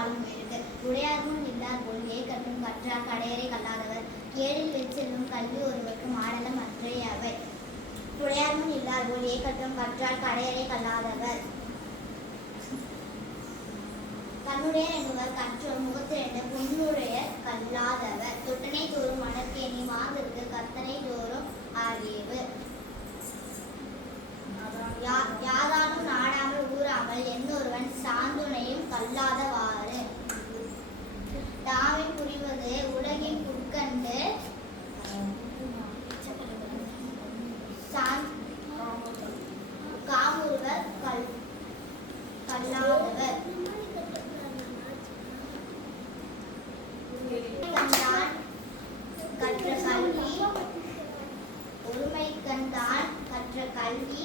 வாழும் இருக்கு. உடையார்முன் இல்லார் போல் ஏகற்றும் கற்றார் கடையரை கல்லாதவர். கேடில் வெச்செல்லும் கல்வி ஒருவருக்கு மாடலம் அற்றே அவை. உடையார்முன் இல்லார் போல் ஏகற்றும் கற்றார் கடையரை கல்லாதவர். கண்ணுடையர் என்பவர் கற்றோர் முகத்திரண்டு பொன்னுடையர் கல்லாதவர். தொட்டனை தோறும் மணற்கேணி மாதருக்கு கத்தனை தோறும் அறிவு. யாதானும் நாடாமல் ஊராமல் என்னொருவன் சாந்துணையும் கல்லாதவாறு. தாமை புரிவது உலகின் புற்கண்டு காமுறுவர் கல்லாதவர். கற்ற கல்வி ஒருமைக்கண்தான் கற்ற கல்வி